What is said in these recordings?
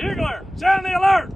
Bugler, sound the alert!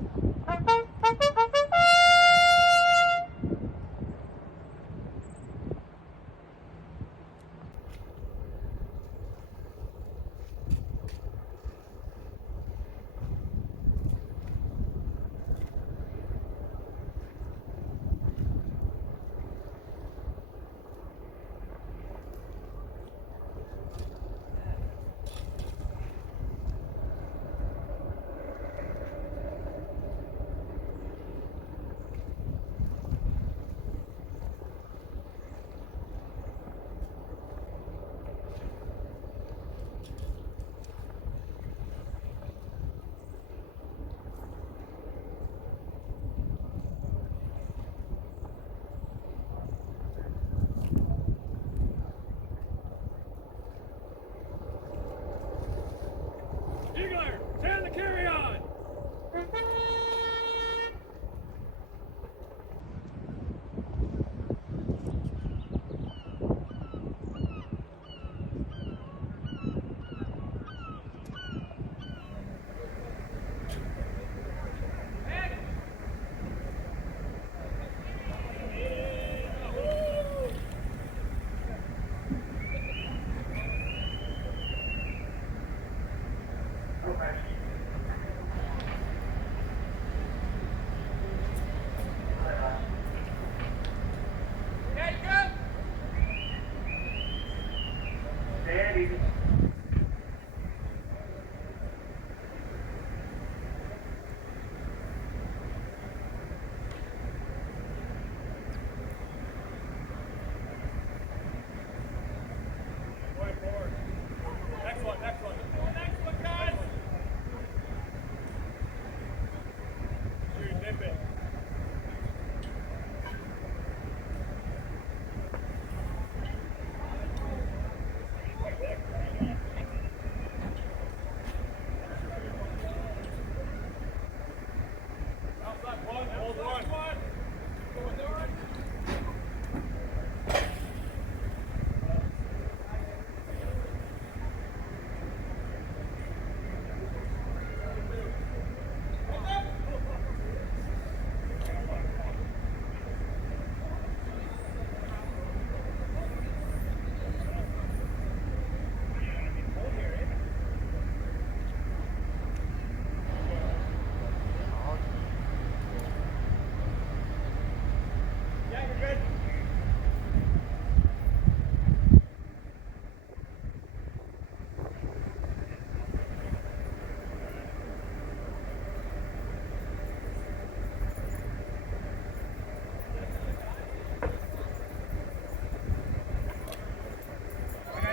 Bugler, sound the carry on!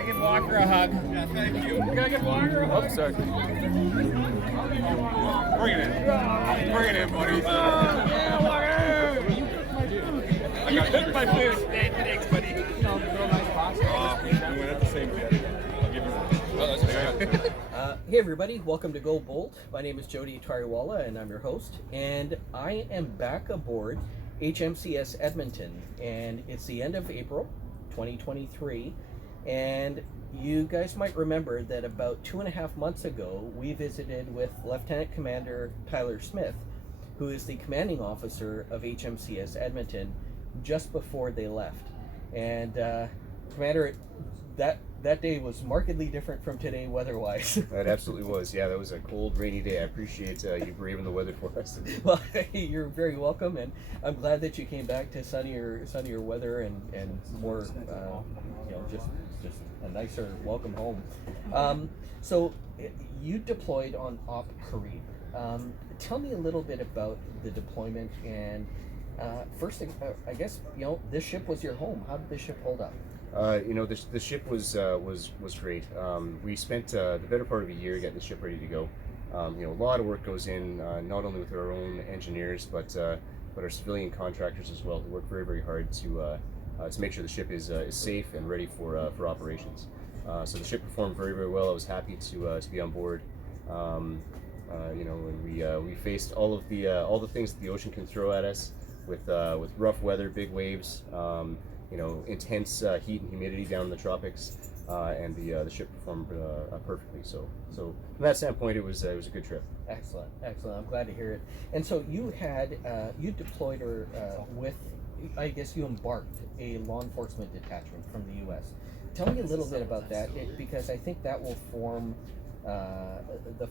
Give Walker a hug. Yeah, thank you. Can I give Walker a hug? Oh, sorry. Bring it in. Bring it in, buddy. Yeah, Walker! I got hit my food. Thanks, buddy. We went at the same time. I'll give you one. Oh, that's okay. Hey everybody, welcome to Go Bold. My name is Jody Tariwala and I'm your host. And I am back aboard HMCS Edmonton, and it's the end of April 2023. And you guys might remember that about 2.5 months ago, we visited with Lieutenant Commander Tyler Smith, who is the commanding officer of HMCS Edmonton, just before they left. And Commander, that day was markedly different from today weather-wise. That absolutely was. Yeah, that was a cold, rainy day. I appreciate you braving the weather for us. Well, you're very welcome, and I'm glad that you came back to sunnier weather and more, just a nicer welcome home. So you deployed on Op CARIBBE. Tell me a little bit about the deployment, and first thing, I guess this ship was your home. How did the ship hold up? The ship was great. We spent the better part of a year getting the ship ready to go. A lot of work goes in, not only with our own engineers, but our civilian contractors as well, who work very, very hard to make sure the ship is safe and ready for operations. So the ship performed very, very well. I was happy to be on board. And we faced all the things that the ocean can throw at us, with rough weather, big waves, intense heat and humidity down in the tropics. and the ship performed perfectly. So from that standpoint, it was a good trip. Excellent, excellent. I'm glad to hear it. And so you had you deployed or with, I guess you embarked a law enforcement detachment from the U.S. Tell me a little bit about that, because I think that will form the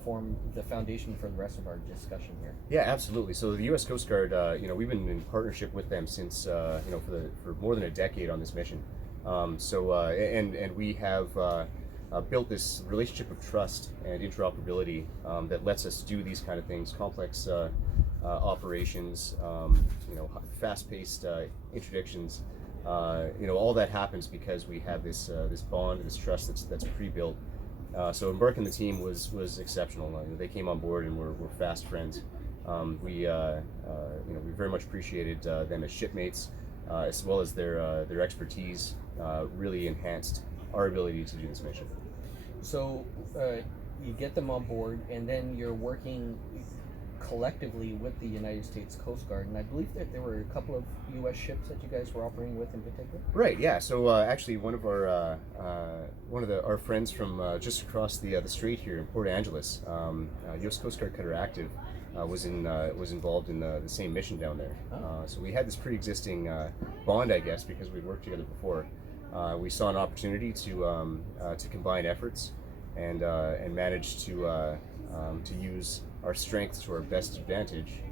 foundation for the rest of our discussion here. Yeah, absolutely. So the U.S. Coast Guard, we've been in partnership with them since for more than a decade on this mission. And we have built this relationship of trust and interoperability that lets us do these kind of things, complex operations, fast-paced interdictions. All that happens because we have this bond, this trust that's pre-built. So embarking the team was exceptional. They came on board and we're fast friends. We very much appreciated them as shipmates, as well as their expertise. Really enhanced our ability to do this mission. So you get them on board, and then you're working collectively with the United States Coast Guard, and I believe that there were a couple of U.S. ships that you guys were operating with in particular. Right. Yeah. So actually, one of our friends from just across the strait here in Port Angeles, U.S. Coast Guard Cutter Active, was involved in the same mission down there. So we had this pre-existing bond, I guess, because we'd worked together before. We saw an opportunity to combine efforts and manage to use our strengths to our best advantage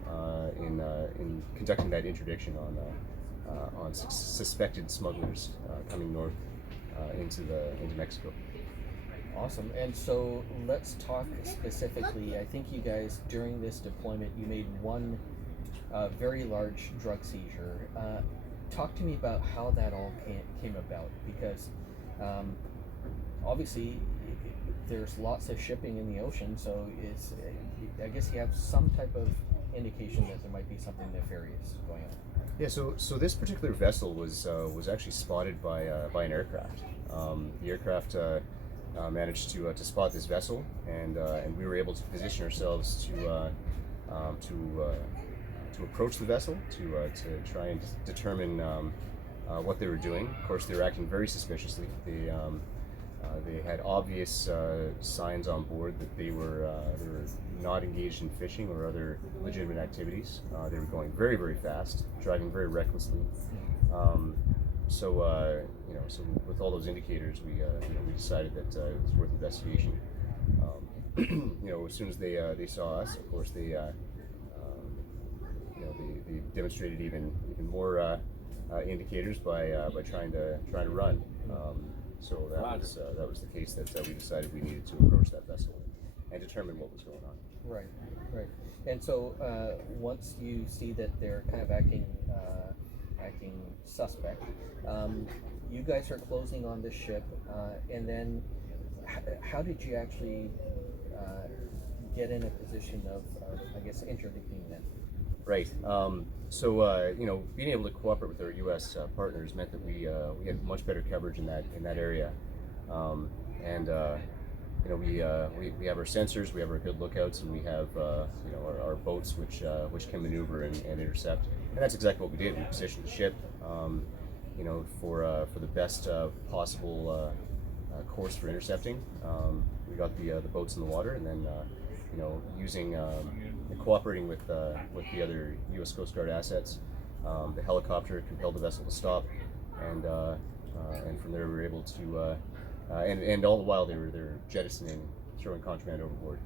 in conducting that interdiction on suspected smugglers coming north into Mexico. Awesome. And so let's talk specifically. I think you guys, during this deployment, you made one very large drug seizure. Talk to me about how that all came about, because obviously there's lots of shipping in the ocean, so I guess you have some type of indication that there might be something nefarious going on. Yeah, so this particular vessel was actually spotted by an aircraft. The aircraft managed to spot this vessel, and we were able to position ourselves to approach the vessel to try and determine what they were doing. Of course, they were acting very suspiciously. They had obvious signs on board that they were not engaged in fishing or other legitimate activities. They were going very, very fast, driving very recklessly. So with all those indicators, we decided that it was worth investigation. As soon as they saw us, of course, they demonstrated even more indicators by trying to run. So that was the case that we decided we needed to approach that vessel and determine what was going on. Right. And so once you see that they're kind of acting suspect, you guys are closing on the ship, and then how did you actually get in a position of I guess, interdicting them? Right. Being able to cooperate with our U.S. partners meant that we had much better coverage in that area, we have our sensors, we have our good lookouts, and we have our boats which can maneuver and intercept. And that's exactly what we did. We positioned the ship, for the best possible course for intercepting. We got the boats in the water, and then using cooperating with the other U.S. Coast Guard assets, the helicopter compelled the vessel to stop, and from there we were able to and all the while they're jettisoning, throwing contraband overboard.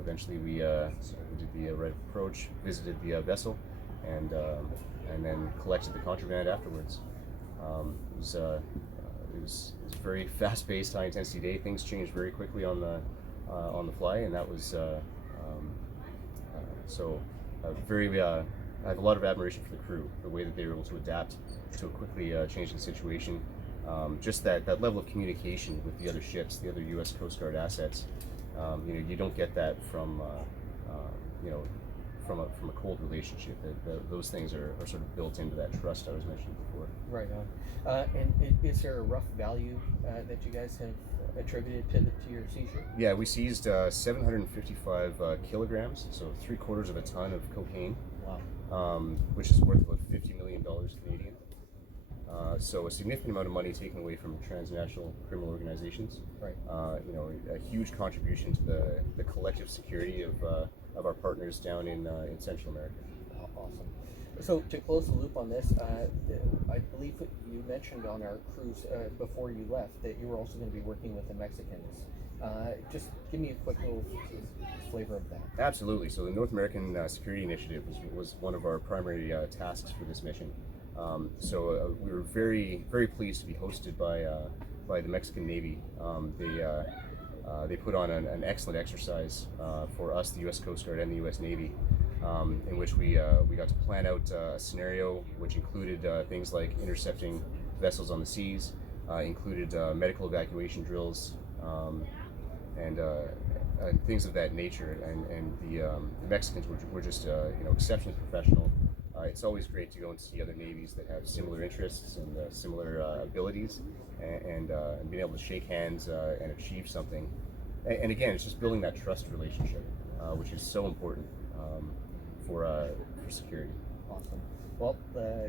Eventually we did the right approach, visited the vessel, and then collected the contraband afterwards. It was a very fast-paced, high-intensity day. Things changed very quickly on the fly, and that was I have a lot of admiration for the crew, the way that they were able to adapt to a quickly changing situation. Just that level of communication with the other ships, the other U.S. Coast Guard assets. You don't get that from a cold relationship. Those things are sort of built into that trust I was mentioning before. Right on. And is there a rough value that you guys have attributed to your seizure? Yeah, we seized 755 kilograms, so 3/4 of a ton of cocaine. Wow. Which is worth about $50 million Canadian. So a significant amount of money taken away from transnational criminal organizations. Right. You know, a huge contribution to the collective security of our partners down in Central America. Awesome. So to close the loop on this, I believe you mentioned on our cruise before you left that you were also going to be working with the Mexicans. Just give me a quick little flavor of that. Absolutely. So the North American Security Initiative was one of our primary tasks for this mission. So we were very, very pleased to be hosted by the Mexican Navy. They put on an excellent exercise for us, the U.S. Coast Guard and the U.S. Navy, in which we got to plan out a scenario which included things like intercepting vessels on the seas, included medical evacuation drills, and things of that nature. And the Mexicans were just exceptionally professional. It's always great to go and see other navies that have similar interests and similar abilities, and being able to shake hands and achieve something. And again, it's just building that trust relationship, which is so important for security. Awesome. Well,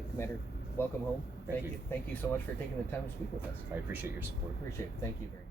Commander, welcome home. Thank you. Thank you so much for taking the time to speak with us. I appreciate your support. Appreciate it. Thank you very much.